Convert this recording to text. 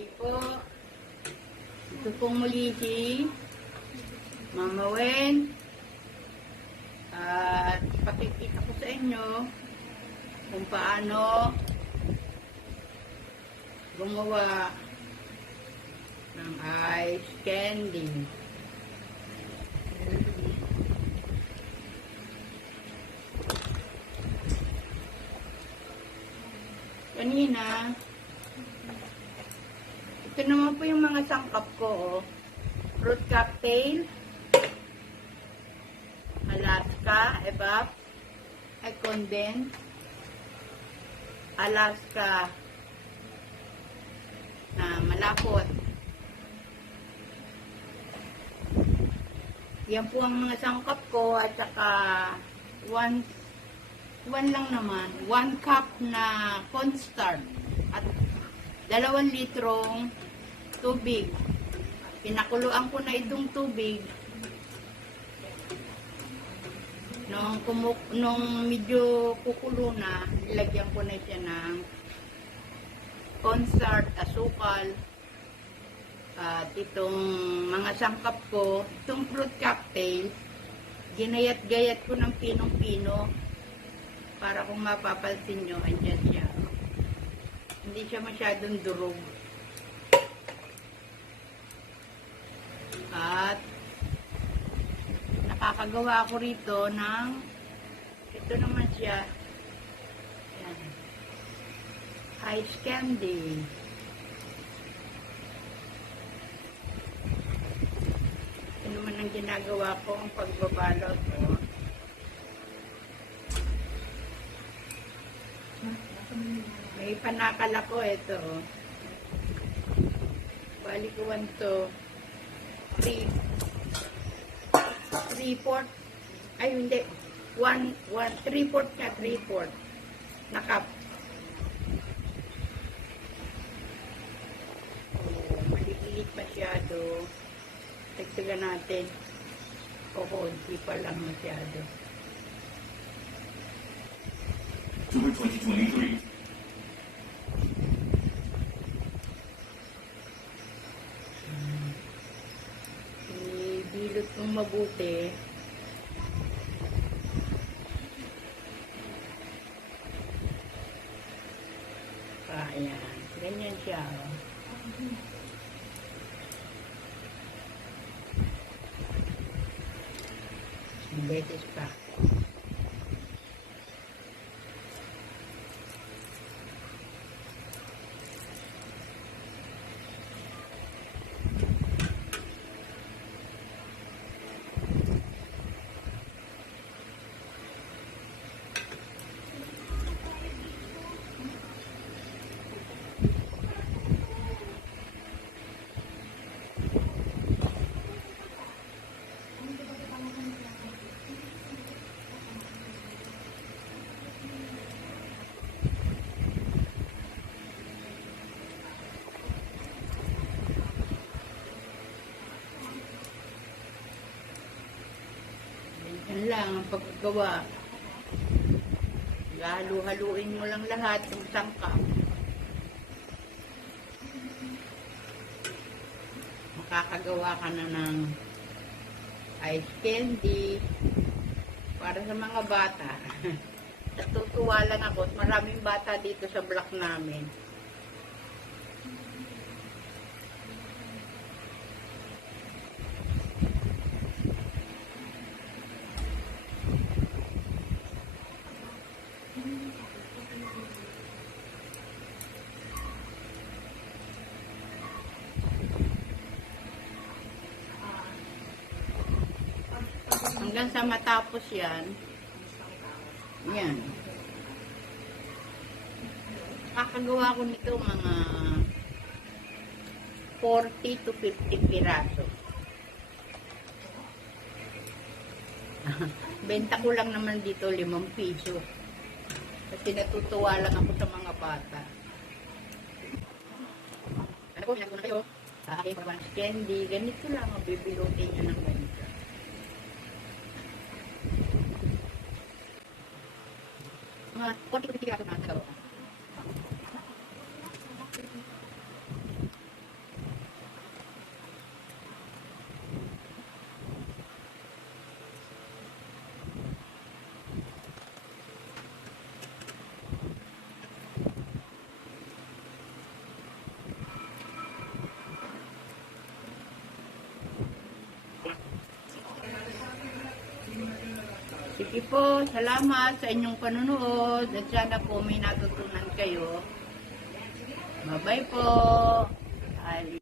tanghali po. Ito pong muli si Mama Wen. At pakikita ko sa inyo kung paano gumawa ng ice candy. Kanina, ito naman po yung mga sangkap ko. Fruit cocktail, Alaska, evap, ay condensed, Alaska na malapot. Yan po ang mga sangkap ko at saka 1 cup na cornstarch at 2 litrong tubig. Pinakuluan ko na itong tubig. Nung medyo kukulo na, nilagyan ko na siya ng cornstarch, asukal, at itong mga sangkap ko, itong fruit cocktail, ginayat-gayat ko ng pinong-pino para kung mapapansin nyo, andyan siya. Hindi siya masyadong durog. At nakakagawa ako rito ng ito naman siya. Ayan. Ice candy. Ito naman ang ginagawa ko ang pagbabalot ko. May panakal ako ito. Bali ko 1 to 3/4. Ay hindi. 3/4 na 3/4 na cup. Maliliit masyado. Tagtagan natin. Hindi pa lang masyado. October 2023. Ibilot kong mabuti. Ayan. Ganyan siya. Beses pa. Yan lang ang pagkagawa. Halu-haluin mo lang lahat ng sangkap. Makakagawa ka na ng ice candy para sa mga bata. Natutuwa lang ako. Maraming bata dito sa block namin. Hanggang sa matapos yan, kakagawa ko nito mga 40 to 50 piraso. Benta ko lang naman dito 5 piso. Kasi natutuwa lang ako sa mga bata. Ano po, ginagawa na kayo? Sa aking pag-lunch candy, ganito lang ang bibilutin nyo ng ganito. Mga 40 to 50 piraso na nagawa. Sige po, salamat sa inyong panunood at sana po may natutunan kayo. Bye-bye po. Ali.